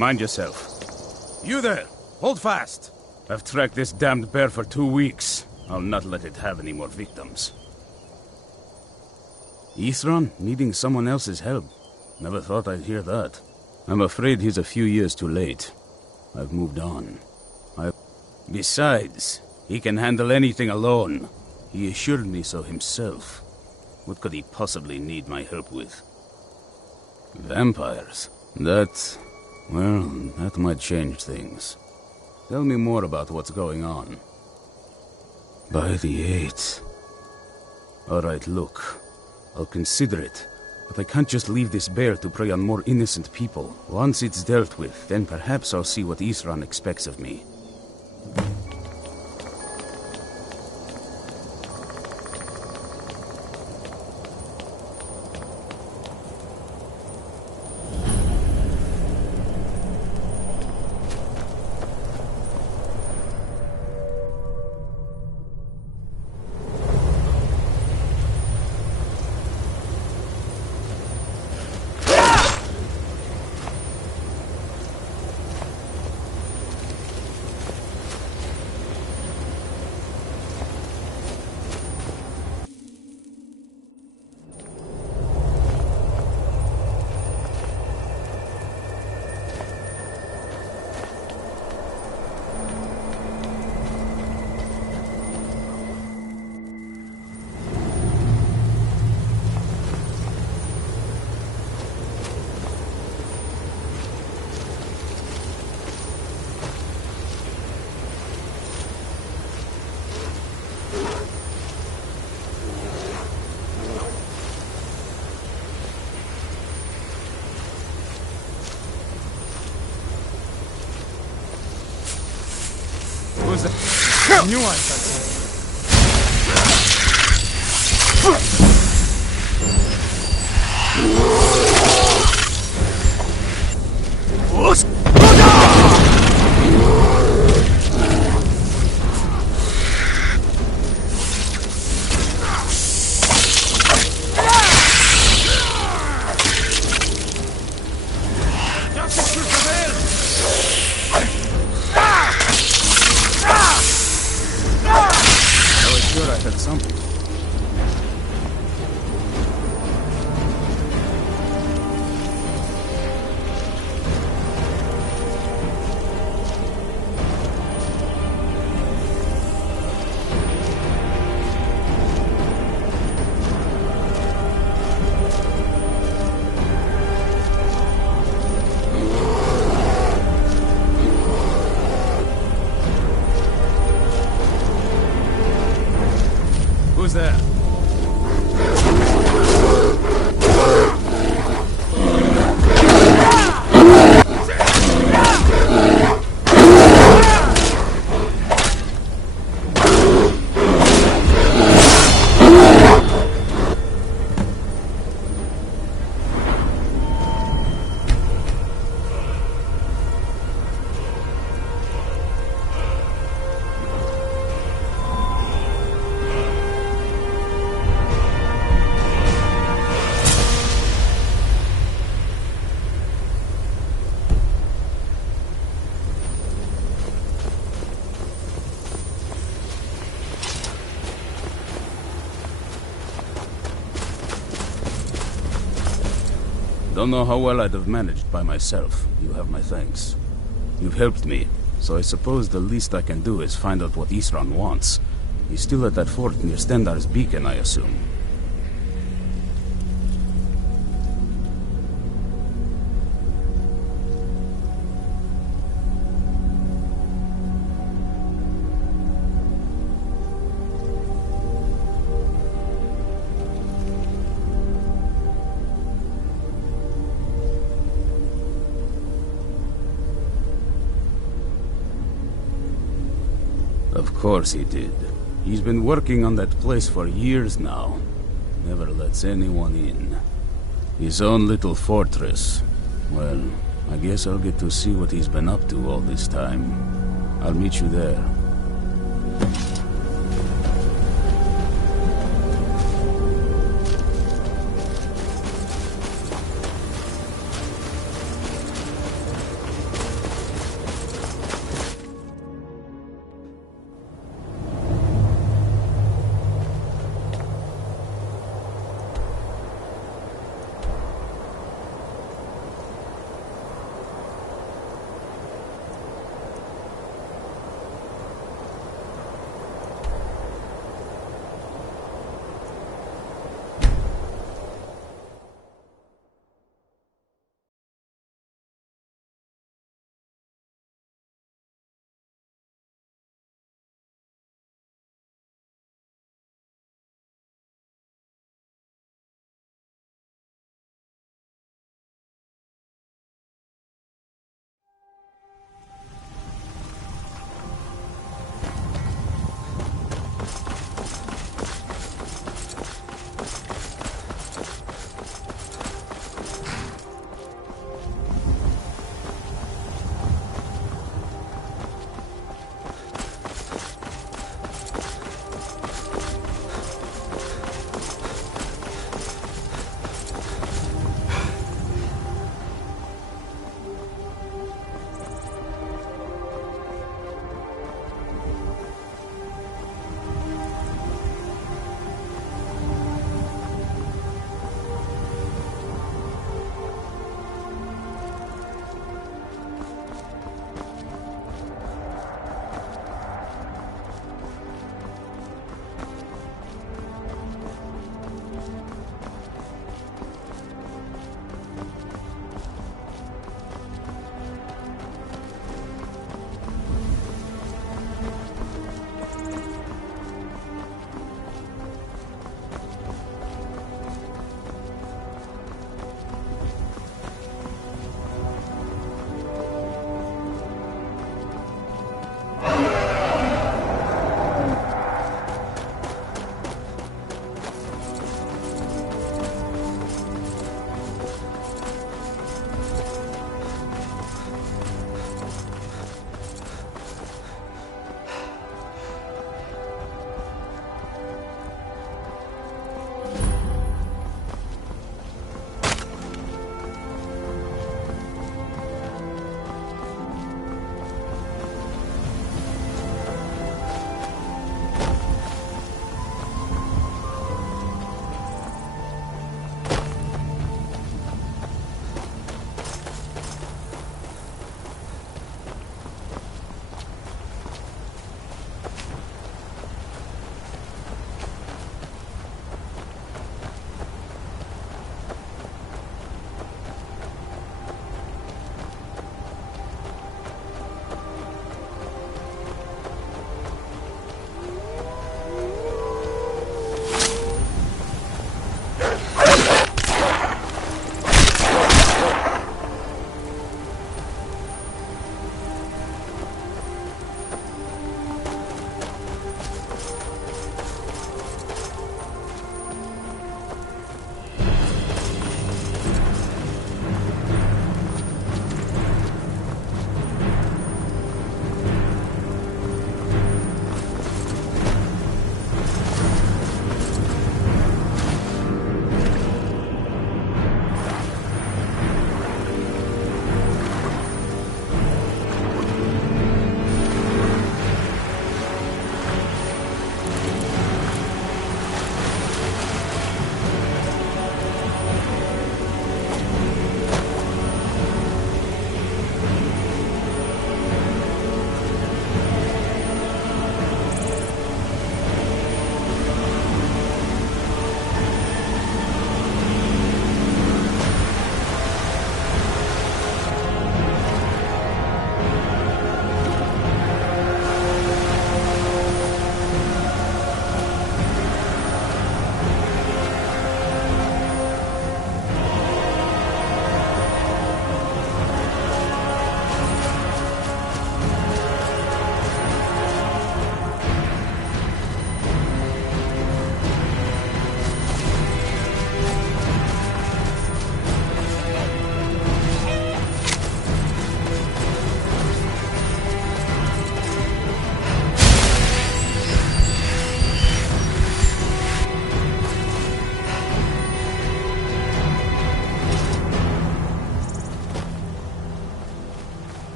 Mind yourself. You there! Hold fast! I've tracked this damned bear for 2 weeks. I'll not let it have any more victims. Ithron needing someone else's help. Never thought I'd hear that. I'm afraid he's a few years too late. I've moved on. Besides, he can handle anything alone. He assured me so himself. What could he possibly need my help with? Vampires? That might change things. Tell me more about what's going on. By the 8th. Alright, look. I'll consider it. But I can't just leave this bear to prey on more innocent people. Once it's dealt with, then perhaps I'll see what Ithran expects of me. Who's that? New one, Who's there? Don't know how well I'd have managed by myself. You have my thanks. You've helped me, so I suppose the least I can do is find out what Ithran wants. He's still at that fort near Stendar's beacon, I assume. Of course he did. He's been working on that place for years now. Never lets anyone in. His own little fortress. Well, I guess I'll get to see what he's been up to all this time. I'll meet you there.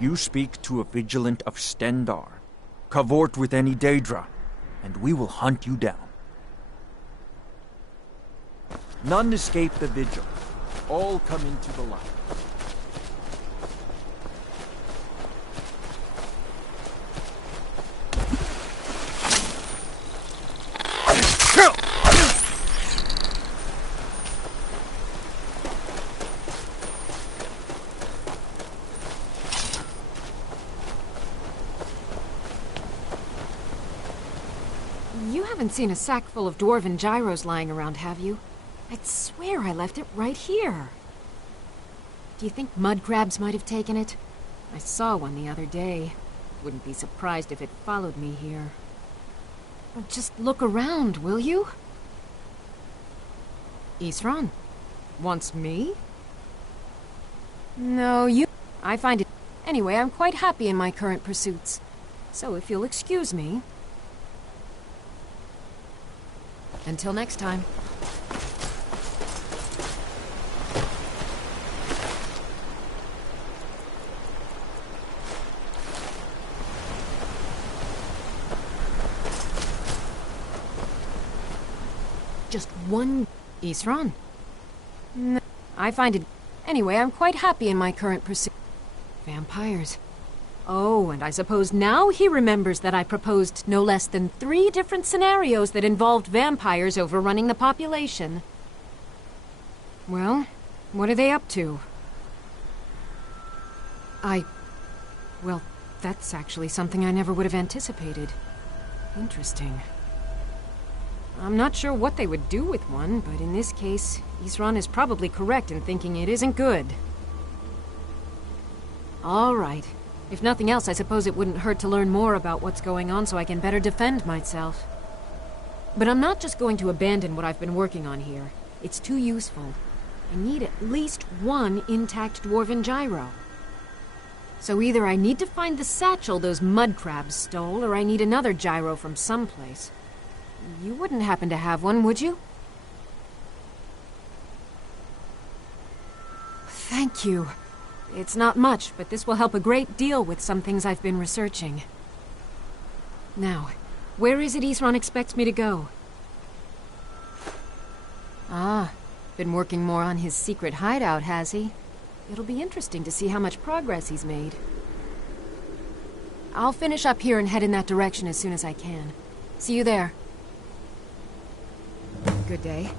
You speak to a vigilant of Stendar, cavort with any Daedra, and we will hunt you down. None escape the vigil. All come into the light. You haven't seen a sack full of dwarven gyros lying around, have you? I'd swear I left it right here. Do you think mud crabs might have taken it? I saw one the other day. Wouldn't be surprised if it followed me here. Just look around, will you? Isran? Wants me? No, you... I find it... Anyway, I'm quite happy in my current pursuits. So if you'll excuse me... Until next time. Just one... Isran? No, I find it... Anyway, I'm quite happy in my current pursuit. Vampires. Oh, and I suppose now he remembers that I proposed no less than 3 different scenarios that involved vampires overrunning the population. Well, what are they up to? Well, that's actually something I never would have anticipated. Interesting. I'm not sure what they would do with one, but in this case, Isran is probably correct in thinking it isn't good. All right. If nothing else, I suppose it wouldn't hurt to learn more about what's going on so I can better defend myself. But I'm not just going to abandon what I've been working on here. It's too useful. I need at least one intact dwarven gyro. So either I need to find the satchel those mud crabs stole, or I need another gyro from someplace. You wouldn't happen to have one, would you? Thank you. It's not much, but this will help a great deal with some things I've been researching. Now, where is it Isran expects me to go? Ah, been working more on his secret hideout, has he? It'll be interesting to see how much progress he's made. I'll finish up here and head in that direction as soon as I can. See you there. Good day.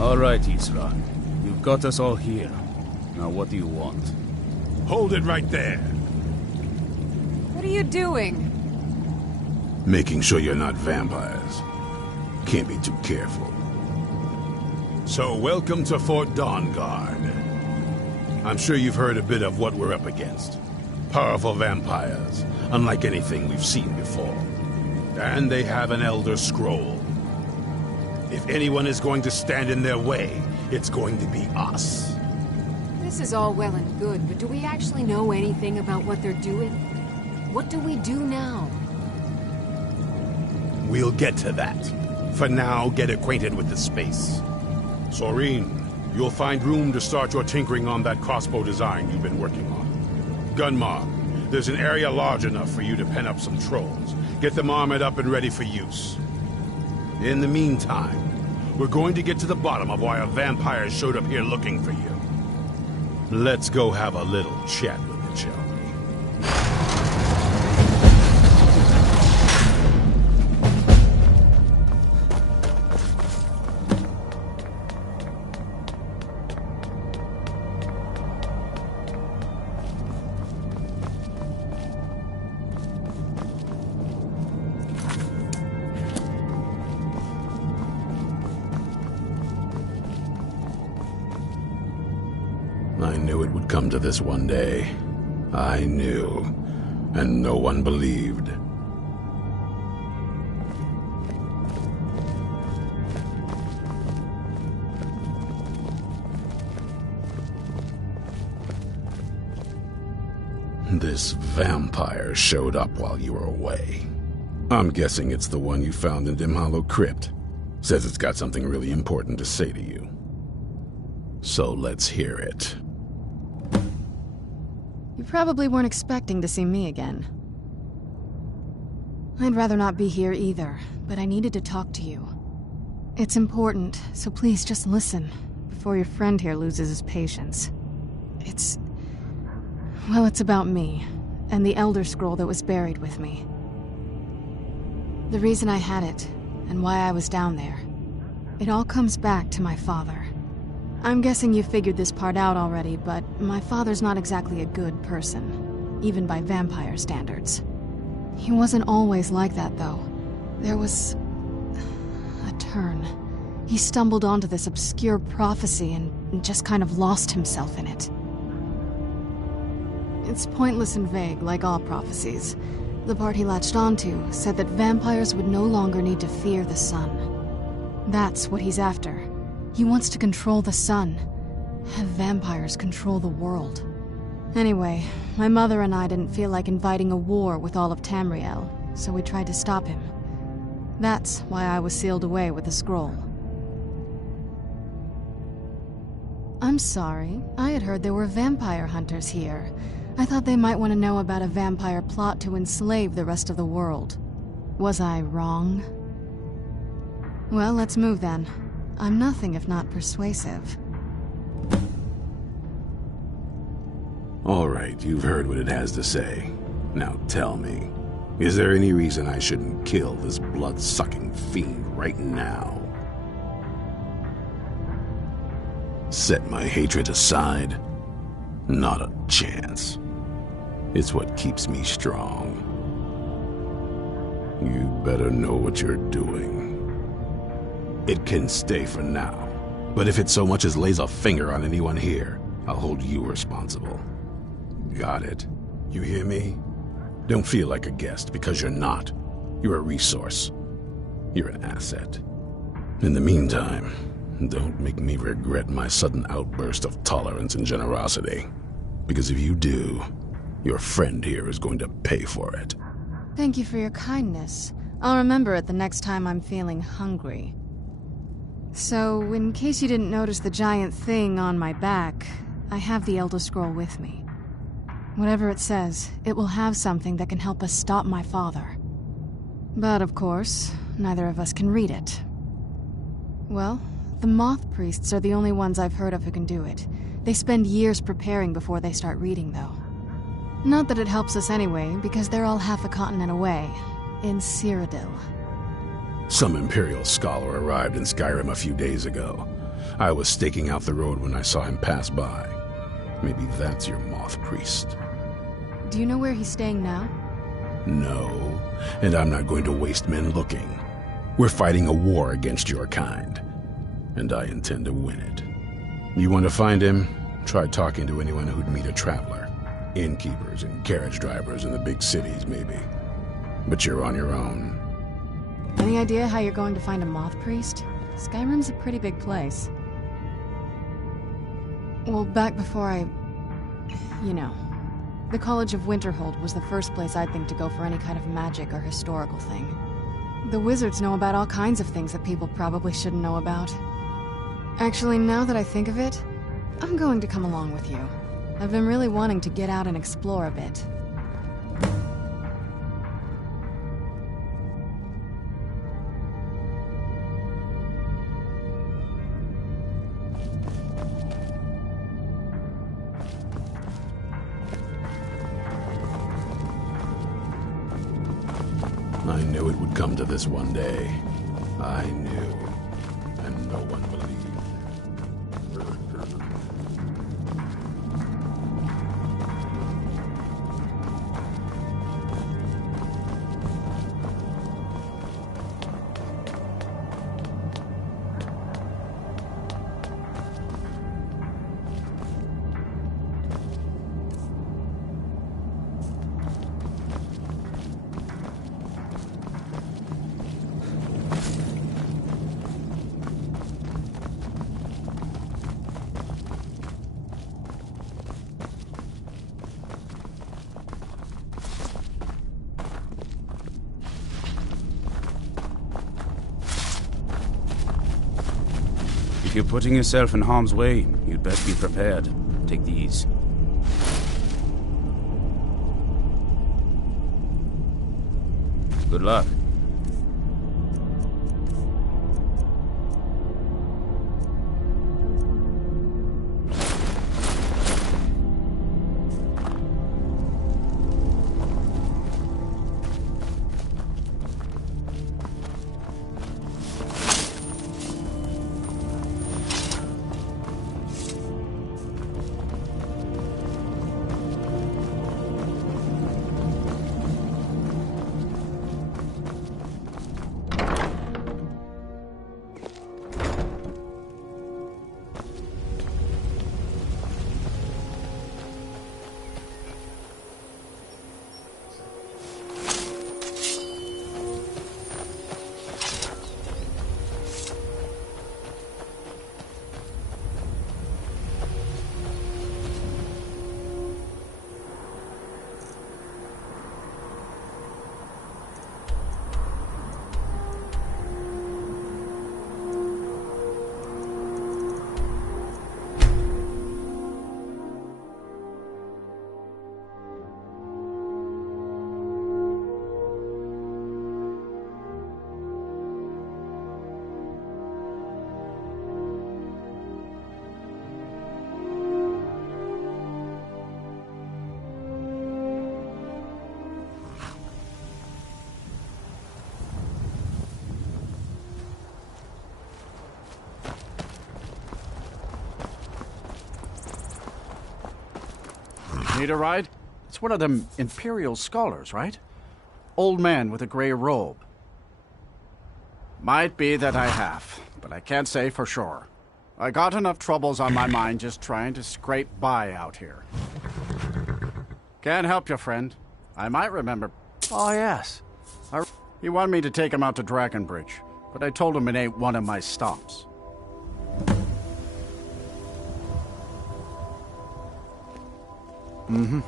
All right, Isran. You've got us all here. Now what do you want? Hold it right there. What are you doing? Making sure you're not vampires. Can't be too careful. So, welcome to Fort Dawnguard. I'm sure you've heard a bit of what we're up against. Powerful vampires, unlike anything we've seen before. And they have an Elder Scroll. If anyone is going to stand in their way, it's going to be us. This is all well and good, but do we actually know anything about what they're doing? What do we do now? We'll get to that. For now, get acquainted with the space. Soreen, you'll find room to start your tinkering on that crossbow design you've been working on. Gunmar, there's an area large enough for you to pen up some trolls. Get them armored up and ready for use. In the meantime, we're going to get to the bottom of why a vampire showed up here looking for you. Let's go have a little chat with it, shall we? I knew it would come to this one day. I knew, and no one believed. This vampire showed up while you were away. I'm guessing it's the one you found in Dim Hollow Crypt. Says it's got something really important to say to you. So let's hear it. You probably weren't expecting to see me again. I'd rather not be here either, but I needed to talk to you. It's important, so please just listen, before your friend here loses his patience. Well, it's about me, and the Elder Scroll that was buried with me. The reason I had it, and why I was down there. It all comes back to my father. I'm guessing you figured this part out already, but my father's not exactly a good person, even by vampire standards. He wasn't always like that, though. There was a turn. He stumbled onto this obscure prophecy and just kind of lost himself in it. It's pointless and vague, like all prophecies. The part he latched onto said that vampires would no longer need to fear the sun. That's what he's after. He wants to control the sun. Have vampires control the world. Anyway, my mother and I didn't feel like inviting a war with all of Tamriel, so we tried to stop him. That's why I was sealed away with the scroll. I'm sorry. I had heard there were vampire hunters here. I thought they might want to know about a vampire plot to enslave the rest of the world. Was I wrong? Well, let's move then. I'm nothing if not persuasive. All right, you've heard what it has to say. Now tell me, is there any reason I shouldn't kill this blood-sucking fiend right now? Set my hatred aside? Not a chance. It's what keeps me strong. You better know what you're doing. It can stay for now, but if it so much as lays a finger on anyone here, I'll hold you responsible. Got it? You hear me? Don't feel like a guest, because you're not. You're a resource. You're an asset. In the meantime, don't make me regret my sudden outburst of tolerance and generosity. Because if you do, your friend here is going to pay for it. Thank you for your kindness. I'll remember it the next time I'm feeling hungry. So, in case you didn't notice the giant thing on my back, I have the Elder Scroll with me. Whatever it says, it will have something that can help us stop my father. But of course, neither of us can read it. Well, the Moth Priests are the only ones I've heard of who can do it. They spend years preparing before they start reading, though. Not that it helps us anyway, because they're all half a continent away, in Cyrodiil. Some Imperial scholar arrived in Skyrim a few days ago. I was staking out the road when I saw him pass by. Maybe that's your moth priest. Do you know where he's staying now? No, and I'm not going to waste men looking. We're fighting a war against your kind, and I intend to win it. You want to find him? Try talking to anyone who'd meet a traveler. Innkeepers and carriage drivers in the big cities, maybe. But you're on your own. Any idea how you're going to find a moth priest? Skyrim's a pretty big place. Well, back before you know. The College of Winterhold was the first place I'd think to go for any kind of magic or historical thing. The wizards know about all kinds of things that people probably shouldn't know about. Actually, now that I think of it, I'm going to come along with you. I've been really wanting to get out and explore a bit. I knew it would come to this one day. I knew. And no one believed. If you're putting yourself in harm's way, you'd best be prepared. Take these. Good luck. Need a ride? It's one of them Imperial scholars, right? Old man with a grey robe. Might be that I have, but I can't say for sure. I got enough troubles on my mind just trying to scrape by out here. Can't help you, friend. I might remember... Oh, yes. He wanted me to take him out to Dragonbridge, but I told him it ain't one of my stops. Mm-hmm.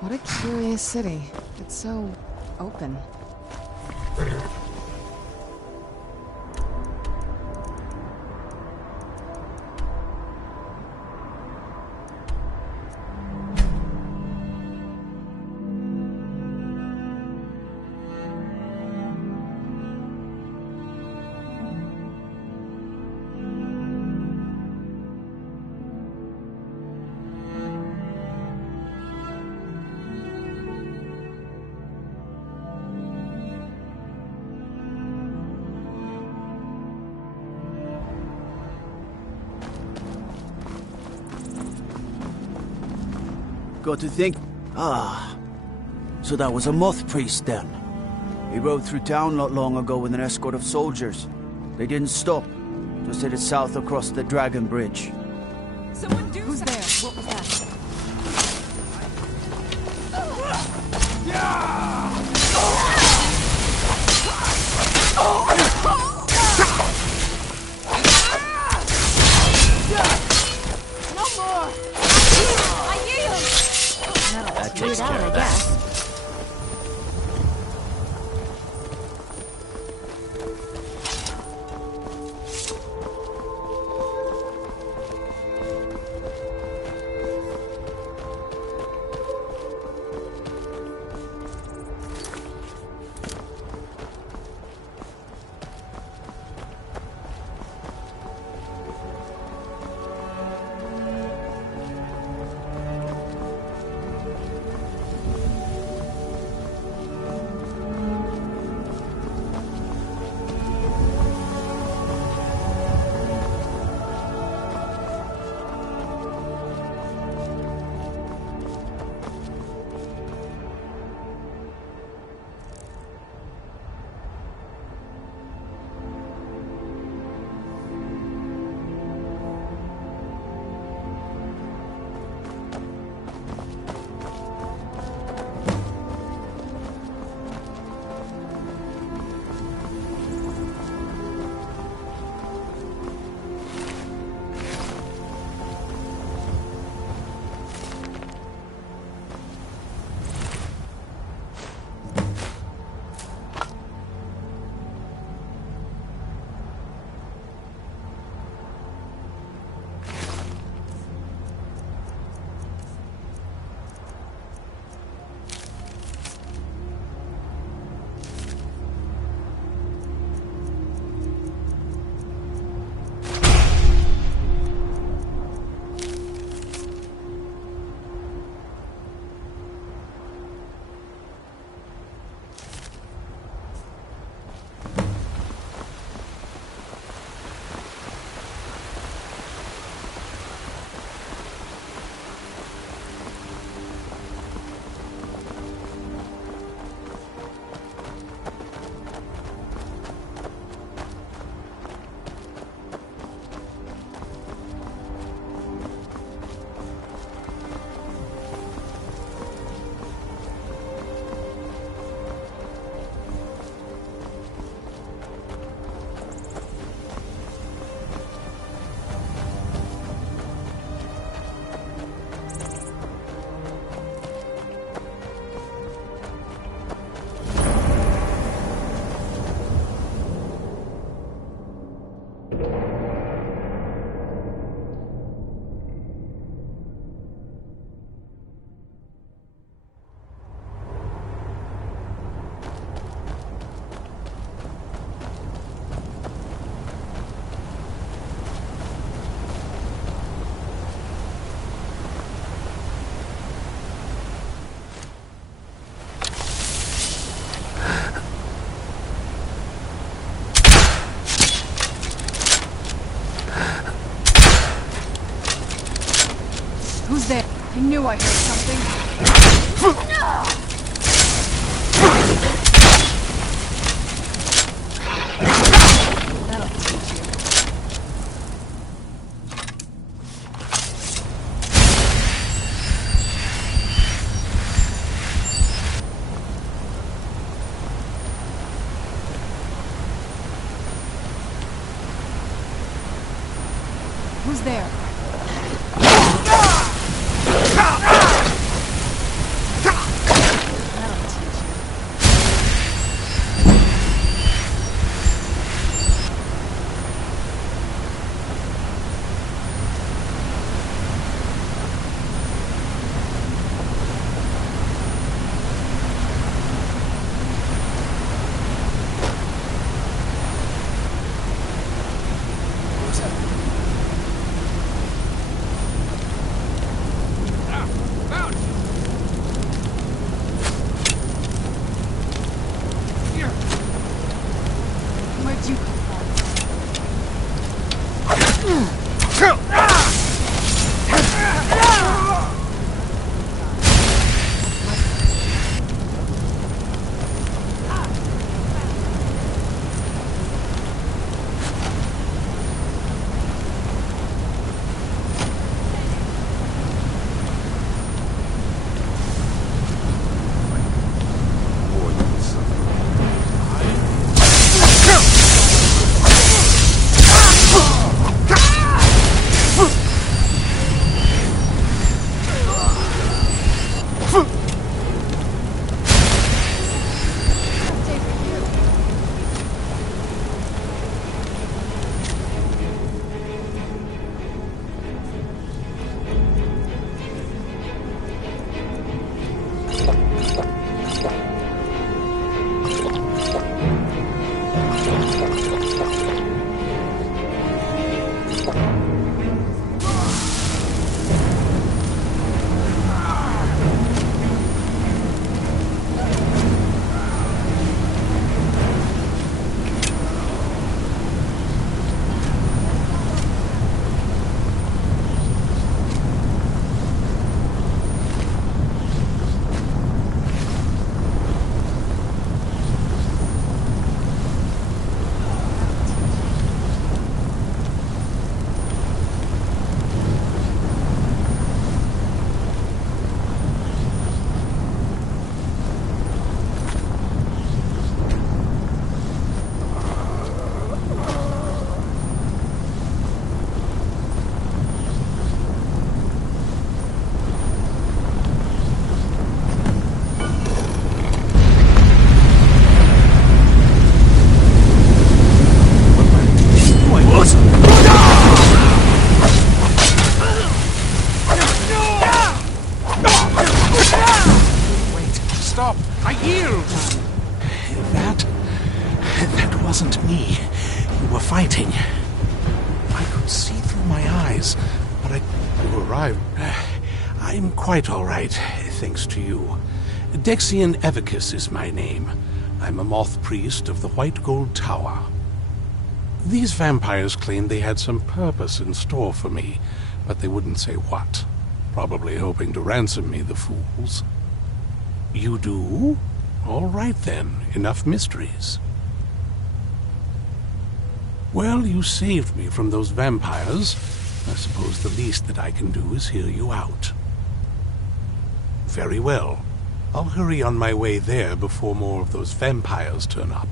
What a curious city. It's so open. Got to think. Ah, so that was a moth priest then. He rode through town not long ago with an escort of soldiers. They didn't stop, just headed south across the Dragon Bridge. Someone do Who's there? What was that? No more! I yield! That takes care of I that. guess. Who's there? I knew I heard something. That'll teach you. Who's there? I'm quite all right, thanks to you. Dexian Evicus is my name. I'm a moth priest of the White Gold Tower. These vampires claimed they had some purpose in store for me, but they wouldn't say what. Probably hoping to ransom me, the fools. You do? All right then, enough mysteries. Well, you saved me from those vampires. I suppose the least that I can do is hear you out. Very well. I'll hurry on my way there before more of those vampires turn up.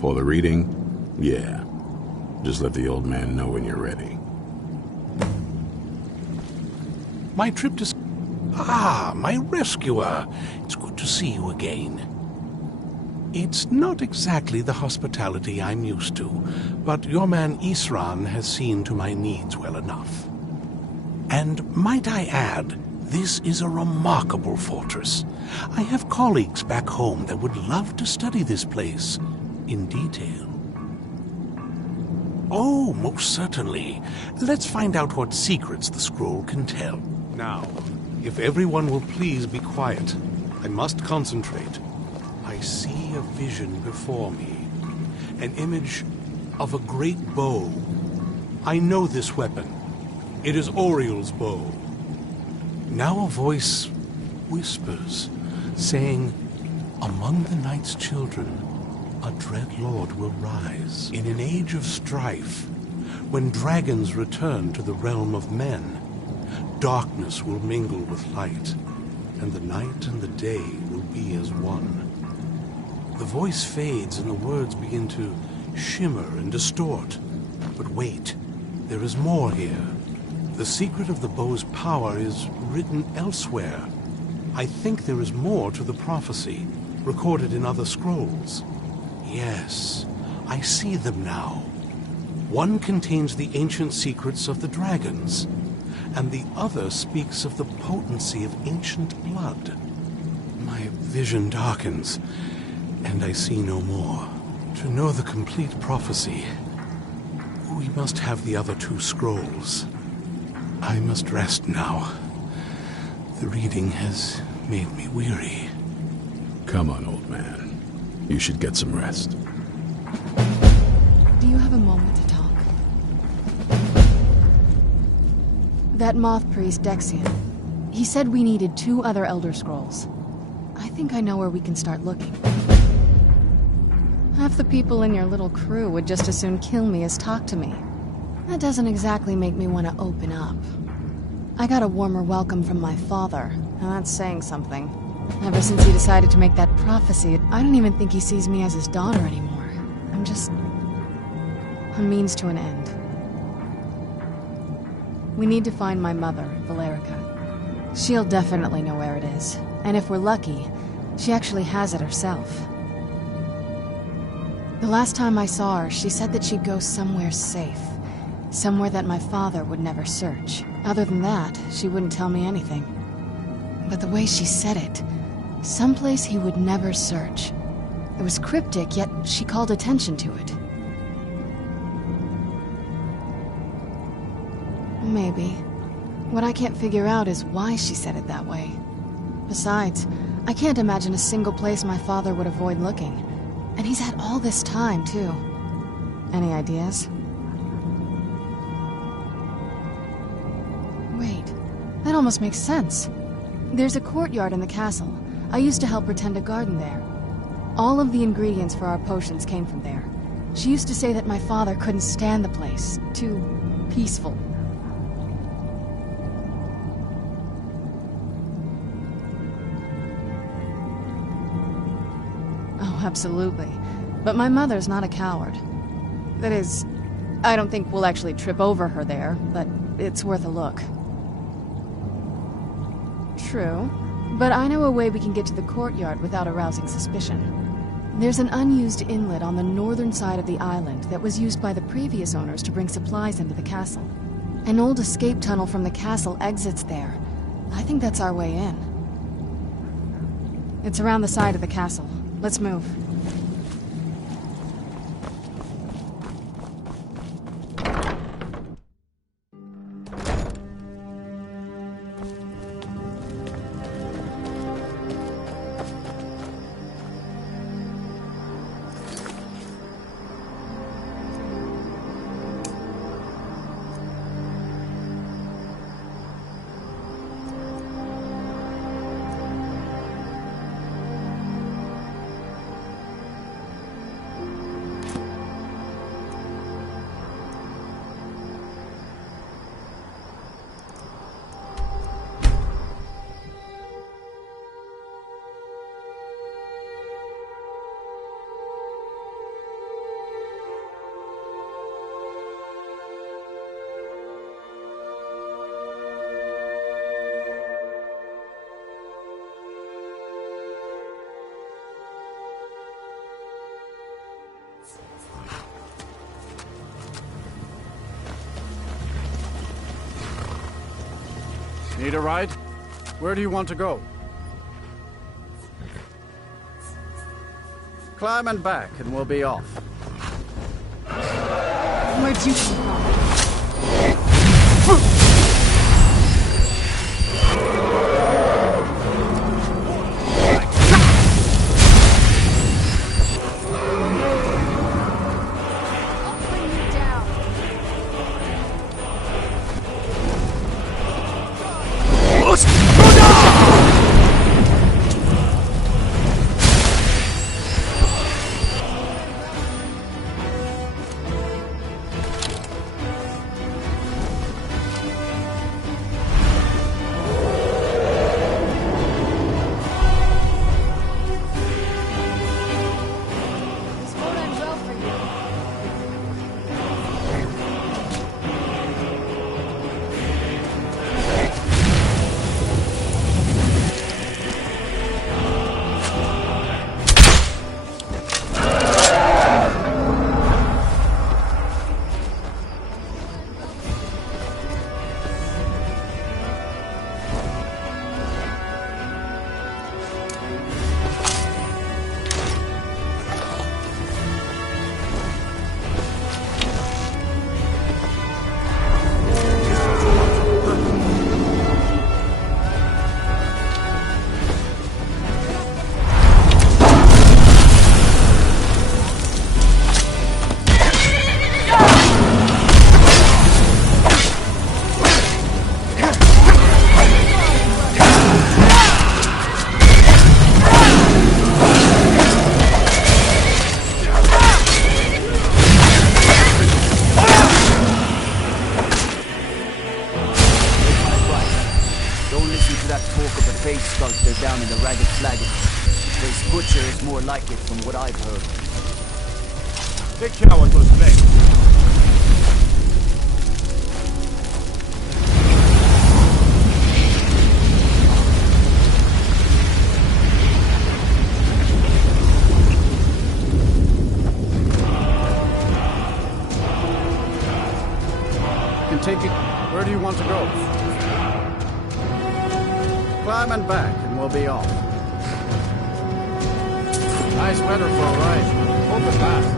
For the reading? Yeah. Just let the old man know when you're ready. My trip to... Ah, my rescuer. It's good to see you again. It's not exactly the hospitality I'm used to, but your man Isran has seen to my needs well enough. And might I add, this is a remarkable fortress. I have colleagues back home that would love to study this place in detail. Oh, most certainly. Let's find out what secrets the scroll can tell. Now, if everyone will please be quiet, I must concentrate. I see a vision before me, an image of a great bow. I know this weapon. It is Oriel's bow. Now a voice whispers, saying, "Among the night's children, a dread lord will rise. In an age of strife, when dragons return to the realm of men, darkness will mingle with light, and the night and the day will be as one." The voice fades and the words begin to shimmer and distort. But wait, there is more here. The secret of the bow's power is written elsewhere. I think there is more to the prophecy, recorded in other scrolls. Yes, I see them now. One contains the ancient secrets of the dragons, and the other speaks of the potency of ancient blood. My vision darkens, and I see no more. To know the complete prophecy, we must have the other two scrolls. I must rest now. The reading has made me weary. Come on, old man. You should get some rest. Do you have a moment to talk? that moth priest Dexian. He said we needed 2 other Elder Scrolls. I think I know where we can start looking. Half the people in your little crew would just as soon kill me as talk to me. That doesn't exactly make me want to open up. I got a warmer welcome from my father, and that's saying something. Ever since he decided to make that prophecy, I don't even think he sees me as his daughter anymore. I'm just a means to an end. We need to find my mother, Valerica. She'll definitely know where it is, and if we're lucky, she actually has it herself. The last time I saw her, she said that she'd go somewhere safe. Somewhere that my father would never search. Other than that, she wouldn't tell me anything. But the way she said it, someplace he would never search. It was cryptic, yet she called attention to it. Maybe. What I can't figure out is why she said it that way. Besides, I can't imagine a single place my father would avoid looking. And he's had all this time, too. Any ideas? Wait, that almost makes sense. There's a courtyard in the castle. I used to help her tend a garden there. All of the ingredients for our potions came from there. She used to say that my father couldn't stand the place. Too peaceful. Oh, absolutely. But my mother's not a coward. That is, I don't think we'll actually trip over her there, but it's worth a look. True, but I know a way we can get to the courtyard without arousing suspicion. There's an unused inlet on the northern side of the island that was used by the previous owners to bring supplies into the castle. An old escape tunnel from the castle exits there. I think that's our way in. It's around the side of the castle. Let's move. Need a ride? Where do you want to go? Climb and back, and we'll be off. Where'd you come from? face sculptor down in the Ragged Flagon. This butcher is more like it from what I've heard. Take care of those legs. Can take it. Where do you want to go? Climb and back, and we'll be off. Nice weather for a ride. Hope it lasts.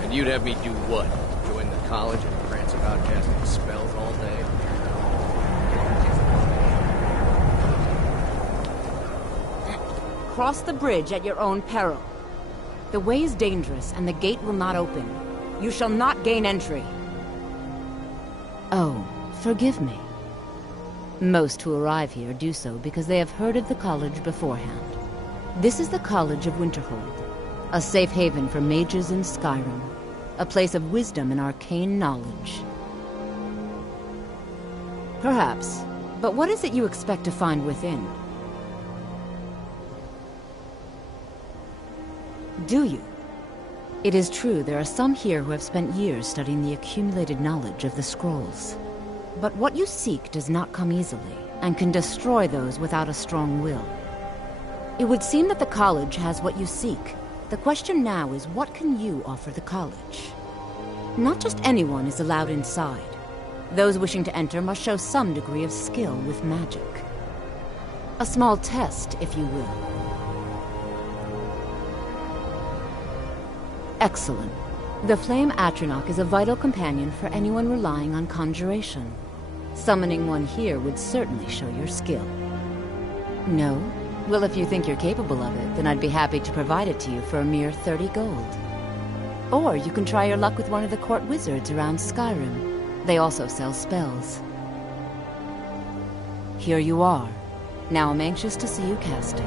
And you'd have me do what? Join the college and prance about casting spells all day? Cross the bridge at your own peril. The way is dangerous, and the gate will not open. You shall not gain entry. Oh, forgive me. Most who arrive here do so because they have heard of the college beforehand. This is the College of Winterhold, a safe haven for mages in Skyrim, a place of wisdom and arcane knowledge. Perhaps, but what is it you expect to find within? Do you? It is true there are some here who have spent years studying the accumulated knowledge of the scrolls. But what you seek does not come easily, and can destroy those without a strong will. It would seem that the college has what you seek. The question now is, what can you offer the college? Not just anyone is allowed inside. Those wishing to enter must show some degree of skill with magic. A small test, if you will. Excellent. The Flame Atronach is a vital companion for anyone relying on conjuration. Summoning one here would certainly show your skill. No? Well, if you think you're capable of it, then I'd be happy to provide it to you for a mere 30 gold. Or you can try your luck with one of the court wizards around Skyrim. They also sell spells. Here you are. Now I'm anxious to see you cast it.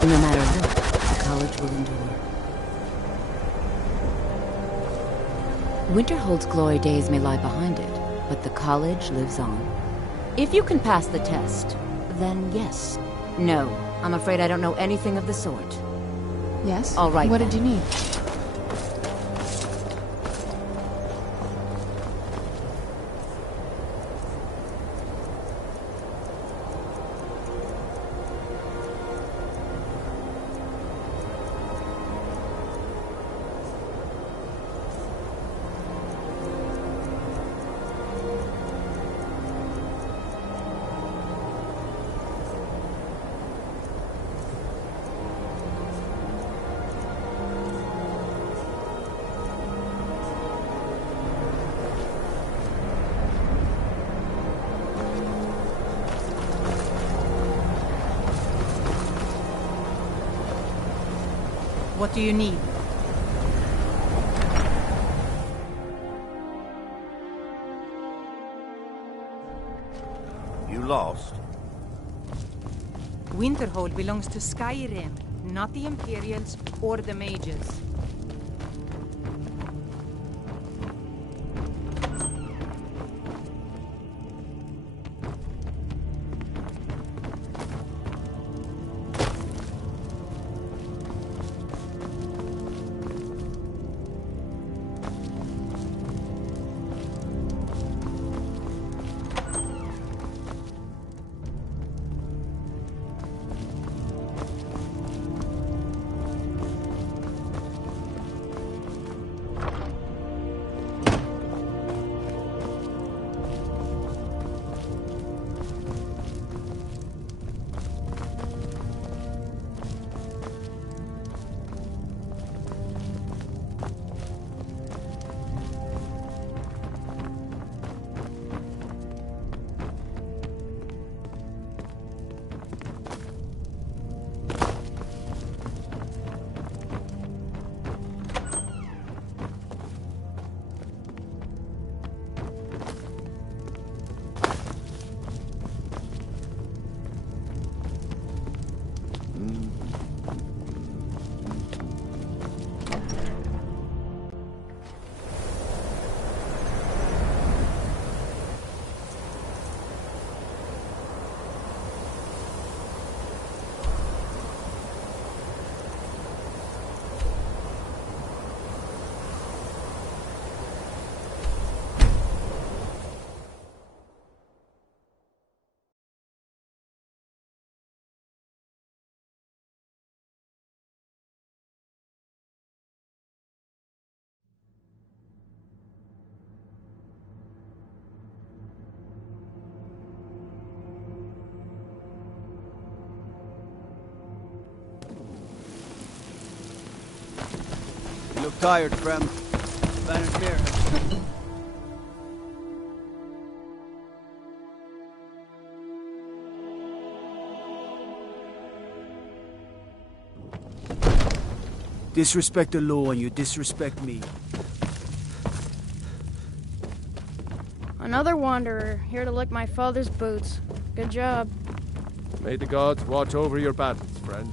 No matter what, the college will endure. Winterhold's glory days may lie behind it, but the college lives on. If you can pass the test, then yes. No, I'm afraid I don't know anything of the sort. Yes? All right. What did you need? What do you need? You lost. Winterhold belongs to Skyrim, not the Imperials or the mages. tired, friend. Vanished here. Disrespect the law and you disrespect me. Another wanderer, here to lick my father's boots. Good job. May the gods watch over your battles, friend.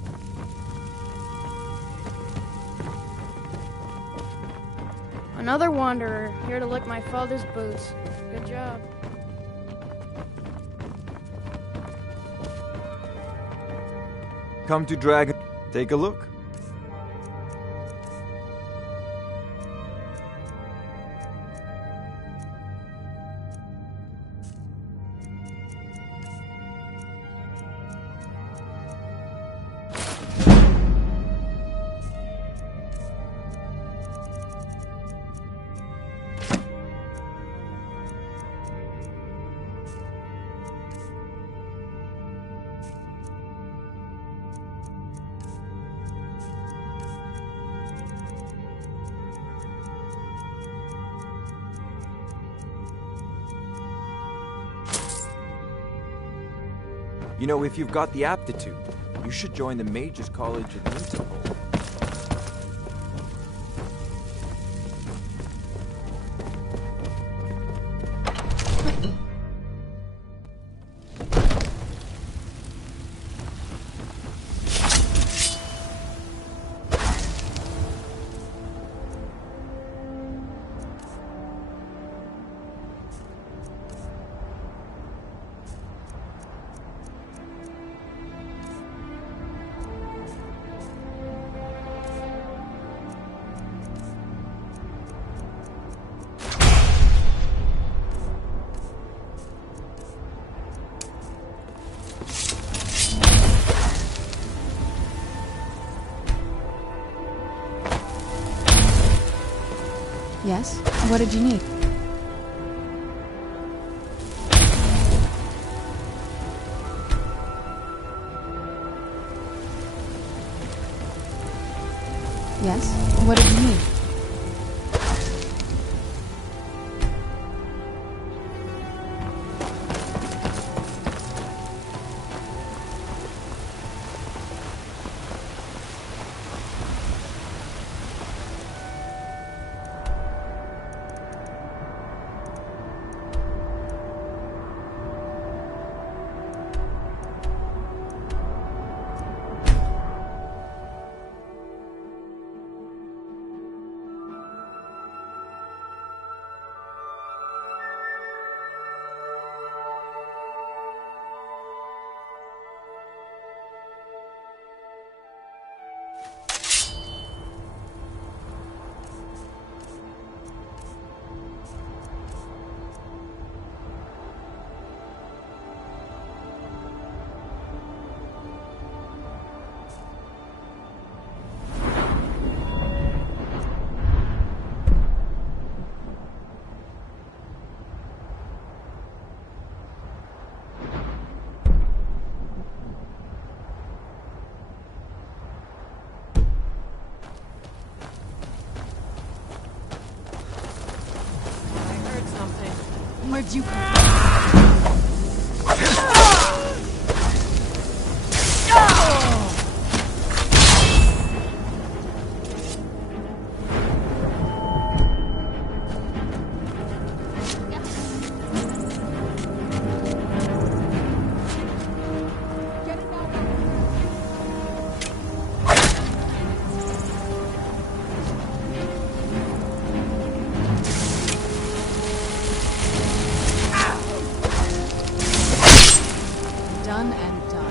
Another wanderer, here to lick my father's boots. Good job. Come to Dragon. Take a look. You know, if you've got the aptitude, you should join the Mages College at Winterhold. Yes? What did you need? Yes? What did you need? Where'd you come from? Done and done.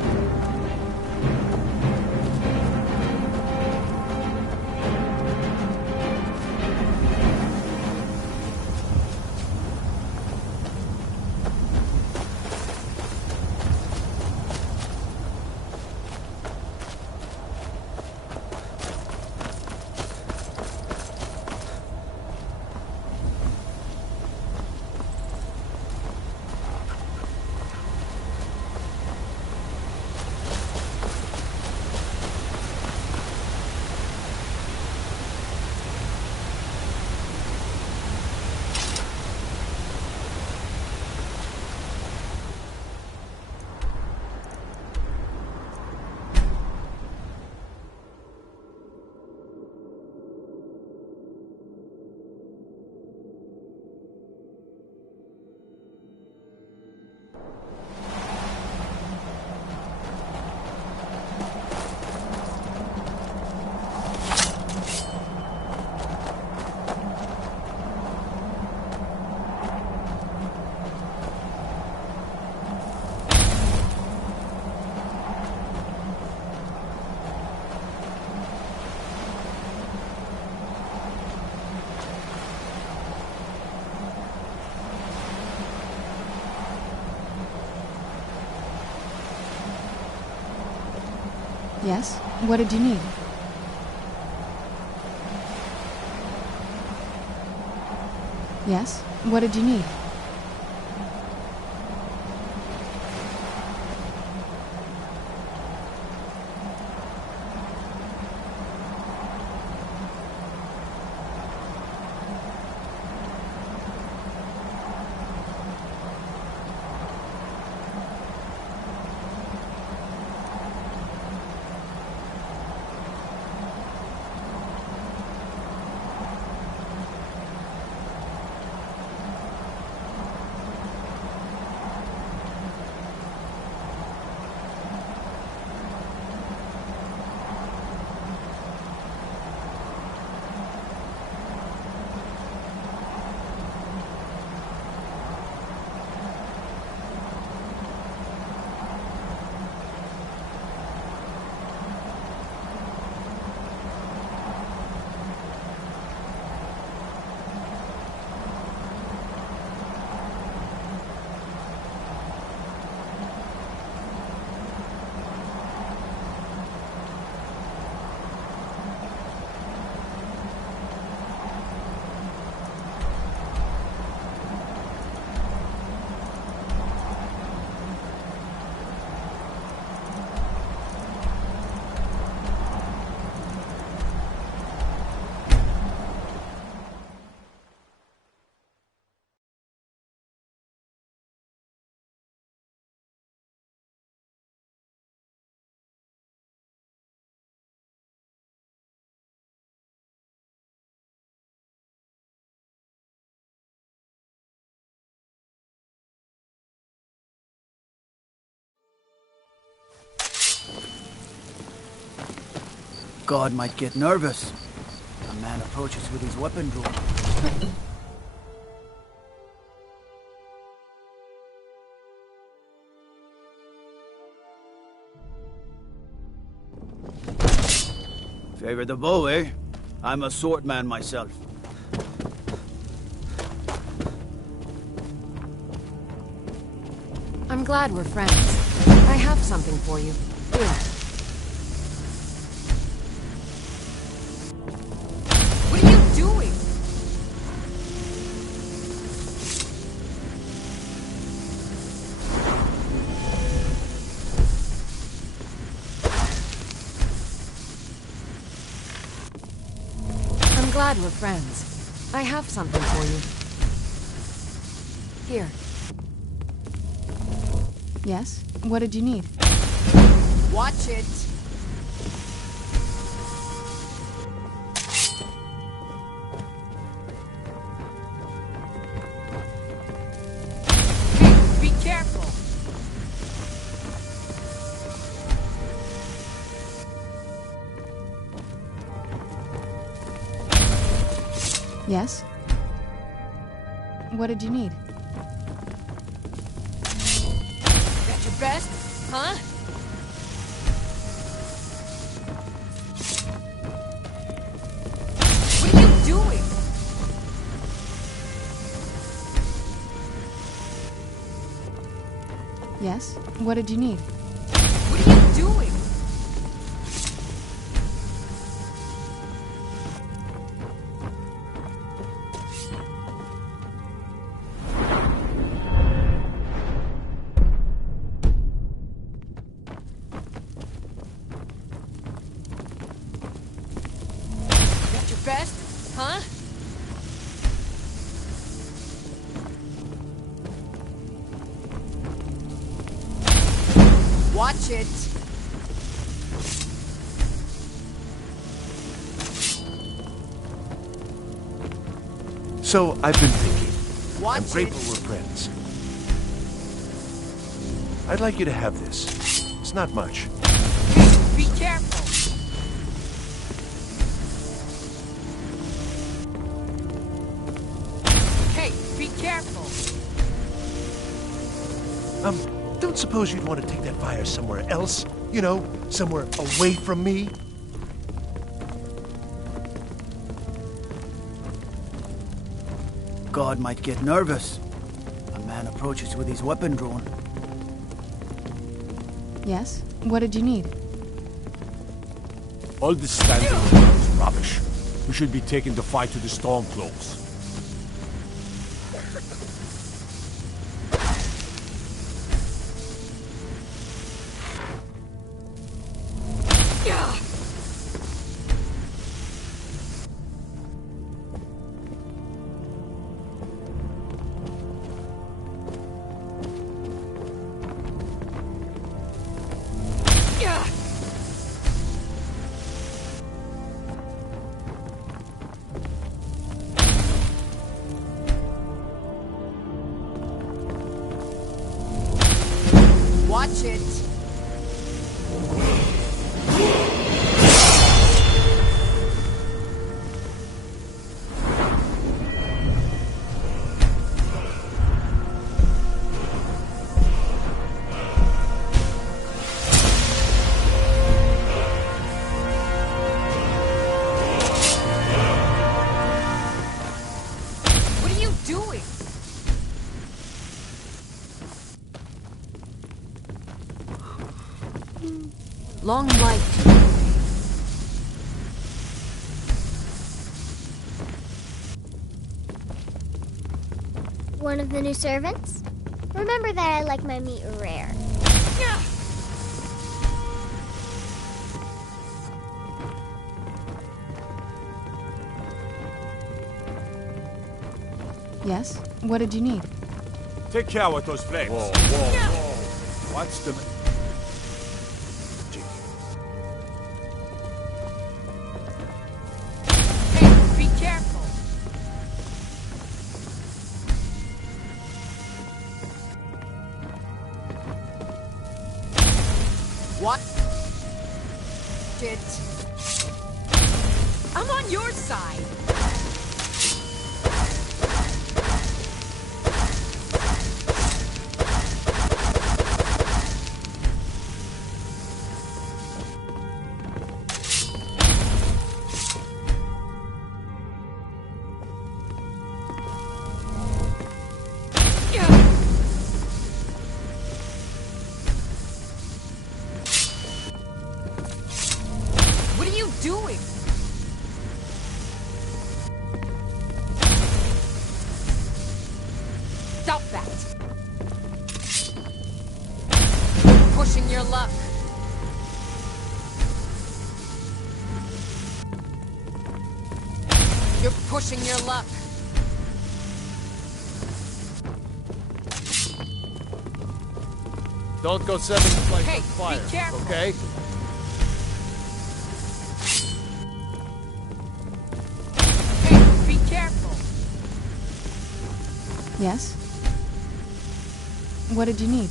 Yes? What did you need? Yes? What did you need? God might get nervous. A man approaches with his weapon drawn. Favor the bow, eh? I'm a swordman myself. I'm glad we're friends. I have something for you. Here. What are you doing? I'm glad we're friends. I have something for you. Here. Yes? What did you need? Watch it. Hey, be careful. Yes? What did you need? Best, huh? What are you doing? Yes? What did you need? What are you doing? Best, huh? Watch it. So, I've been thinking. Watch I'm grateful it. we're friends. I'd like you to have this. It's not much. Be careful. Hey, be careful. Don't suppose you'd want to take that fire somewhere else? You know, somewhere away from me? God might get nervous. A man approaches with his weapon drawn. Yes? What did you need? All this standing around is rubbish. We should be taking the fight to the Stormcloaks. Watch it. What are you doing? Long life. One of the new servants? Remember that I like my meat rare. Yes? What did you need? Take care with those flames. Whoa, whoa, whoa. Watch them. Hey, be careful. What? It. I'm on your side. What are you doing? Stop that. Pushing your luck. You're pushing your luck. Don't go setting the place Hey, on fire, be careful. okay? Hey, be careful. Yes? What did you need?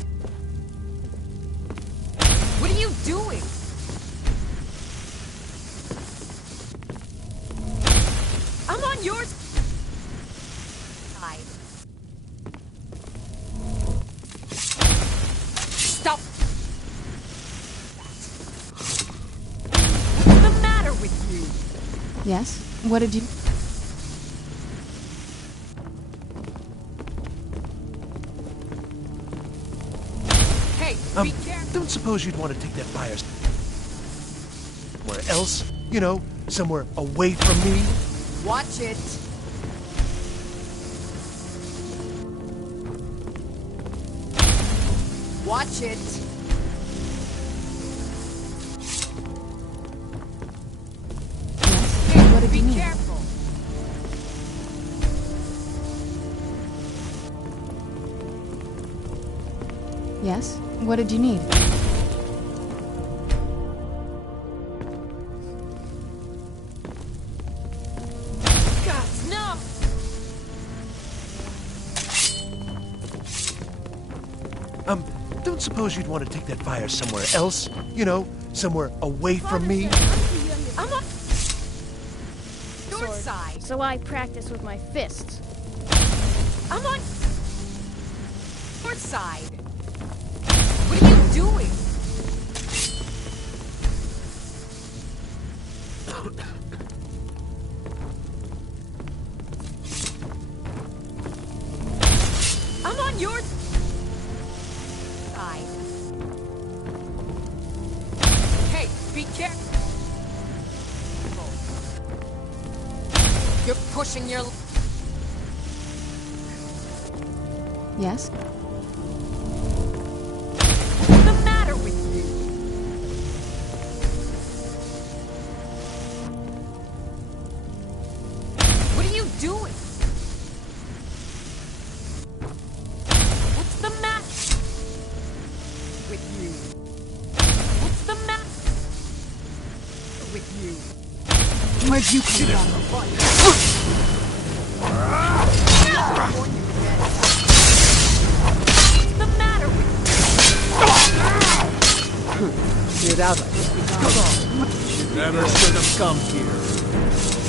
What are you doing? I'm on your side. Stop. What's the matter with you? Yes? What did you... Hey, be careful. Don't suppose you'd want to take that fire somewhere else? You know, somewhere away from me? Watch it. Watch it. Yes? What did you Be need? careful. Yes? What did you need? God, no. Don't suppose you'd want to take that fire somewhere else? You know, somewhere away from me? I'm on your side. So I practice with my fists. I'm on your side. What are you doing? I'm on your side. Hey, be careful. pushing your... Yes? What's the matter with you? What are you doing? What's the matter with you? What's the matter with you? Where'd you come from? What's the matter with Get out of here. Come on. You never should have come here.